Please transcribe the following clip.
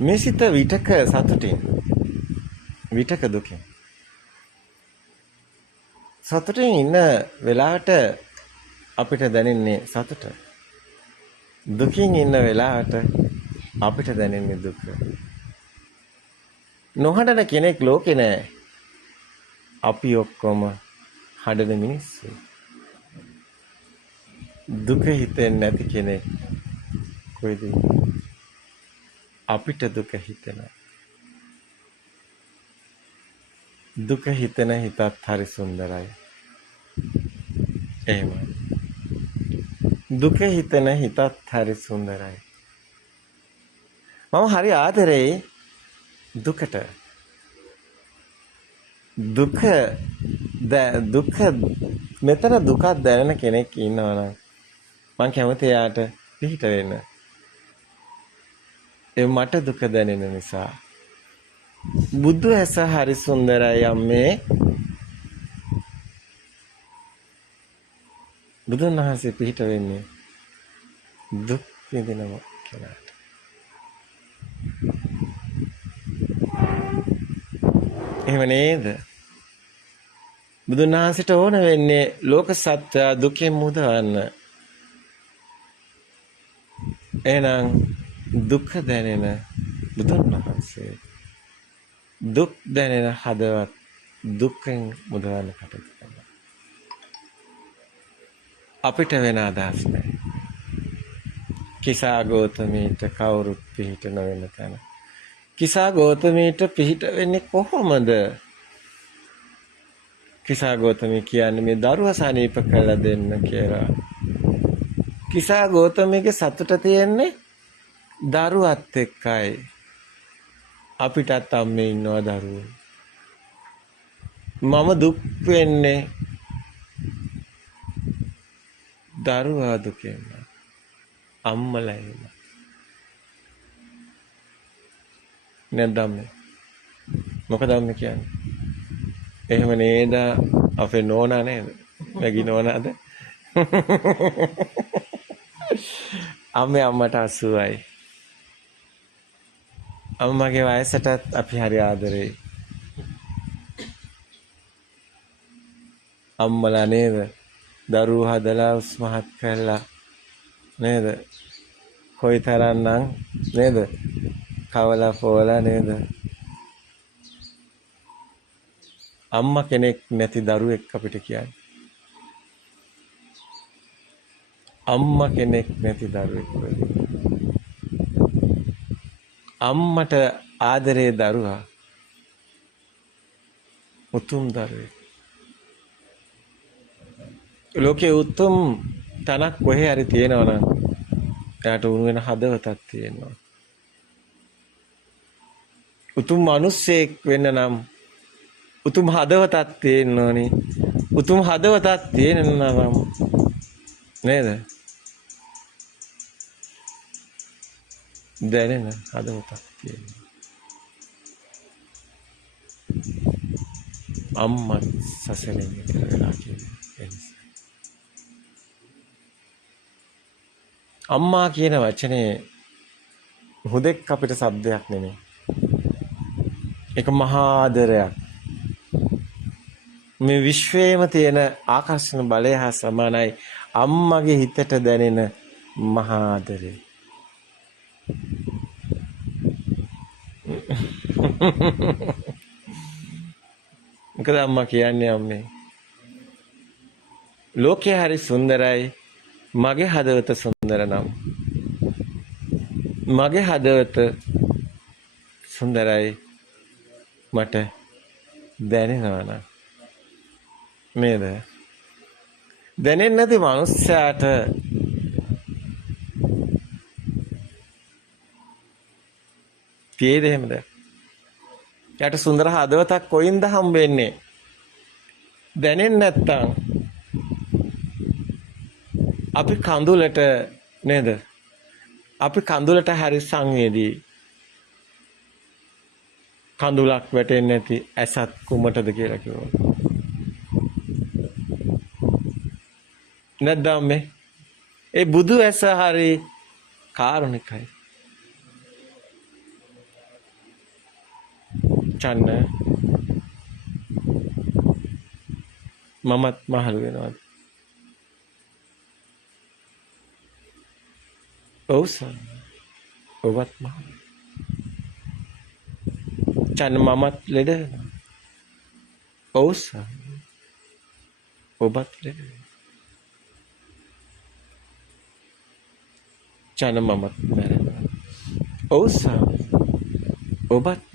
මේ සිත විතක සතුටින් විතක දුකෙන් සතුටින් ඉන්න වෙලාවට අපිට දැනෙන්නේ සතුට. දුකින් ඉන්න වෙලාවට අපිට දැනෙන්නේ දුක. නොහඬන කෙනෙක් ලෝකේ නැහැ. අපි ඔක්කොම හඬන මිනිස්සු. දුක හිතෙන්නේ නැති කෙනෙක් කොයිද? අපිට දුක හිතෙනවා. දුක හිතෙන හිතත් හරි සුන්දරයි. එහෙමයි. දුක හිතෙන හිතත් හරි සුන්දරයි. මම හරි ආදරේ දුකට. දුක මෙතන දුකක් දැනෙන කෙනෙක් ඉන්නවනම් මං කැමති එයාට පිහිට වෙන්න. ඒ මට දුක දැනෙන නිසා. බුදු ඇස හරි සුන්දරයි අම්මේ. බුදුන් වහන්සේ පිහිට වෙන්නේ දුක් විඳිනව කෙනාට. එහෙම නේද? බුදුන් වහන්සේට ඕන වෙන්නේ ලෝක සත්‍ය දුකෙන් මුදවන්න. එහෙනම් දුක දැනෙන බුදුන් වහන්සේ දුක් දැනෙන හදවත් දුකෙන් මුදවන්න කටයුතු කරනවා. අපිට වෙන අදහස් නැහැ. කිසා ගෞතමීට කවුරුත් පිහිට නොවෙන තැන. කිසා ගෞතමීට පිහිට වෙන්නේ කොහොමද? කිසා ගෞතමී කියන්නේ මේ දරුවා සනීප කරලා දෙන්න කියලා. කිසා ගෞතමීගේ සතුට තියෙන්නේ දරුවත් එක්කයි. අපිටත් අම්මේ ඉන්නවා දරුවෝ. මම දුක් වෙන්නේ දරුවා දුකෙන්. අම්මලා එහෙම. නැද්ද අම්මේ? මොකද අම්මේ කියන්නේ? එහෙම නේද? අපේ නෝනා නේද? මැගි නෝනාද? අම්මේ අම්මට 80යි. අම්මගේ වයසටත් අපි හරි ආදරෙයි. අම්මලා නේද? දරුවෝ හදලා උස්මහත් කරලා නේද? කොයිතරම්නම් නේද? කවලා පොවලා නේද? අම්මා කෙනෙක් නැති දරුවෙක් අපිට කියන්නේ. අම්මා කෙනෙක් නැති දරුවෙක්. අම්මට ආදරේ දරුවා උතුම් දරුවෙක්. ලෝකේ උතුම් තනක් කොහේ හරි තියෙනවා නම් එයාට උණු වෙන හදවතක් තියෙනවා. උතුම් මිනිස්සෙක් වෙන්න නම් උතුම් හදවතක් තියෙන්න ඕනේ. උතුම් හදවතක් තියෙන්න නම් නේද? දැනෙන හදවතක් තියෙන්න. අම්මා සසරෙන් ඈතර වෙලා කියන්නේ. අම්මා කියන වචනේ හුදෙක් අපිට શબ્දයක් නෙමෙයි. ඒක මහා ආදරයක්. මේ විශ්වයේම තියෙන ආකර්ෂණ බලය හා සමානයි අම්මගේ හිතට දැනෙන මහා ආදරය. මොකද අම්මා කියන්නේ අම්මේ. ලෝකේ හරි සුන්දරයි. මගේ හදවත සුන්දර නම්. මගේ හදවත සුන්දරයි. මට දැනෙනවා නම්. නේද? දැනෙන්නේ නැති මනුස්සයාට පියේද එහෙමද? යාට සුන්දර හදවතක් කොයින්ද හම්බෙන්නේ? දැනෙන්නේ නැත්තම් අපි කඳුලට නේද? අපි කඳුලට හරි සංවේදී. කඳුලක් වැටෙන්නේ නැති ඇසත් කුමටද කියලා කිව්වා. නැද්ද මේ? ඒ බුදු ඇස හරි කාරුණිකයි. චන්න මමත් මහලු වෙනවද? ඔව් ස්වාමී. ඔබත් මහලු. චන්න මමත් ලෙඩ වෙනවා. ඔව් ස්වාමී. ඔබත් ලෙඩ වෙනවා. චන්න මමත් මැරෙනවා. ඔව් ස්වාමී. ඔබත්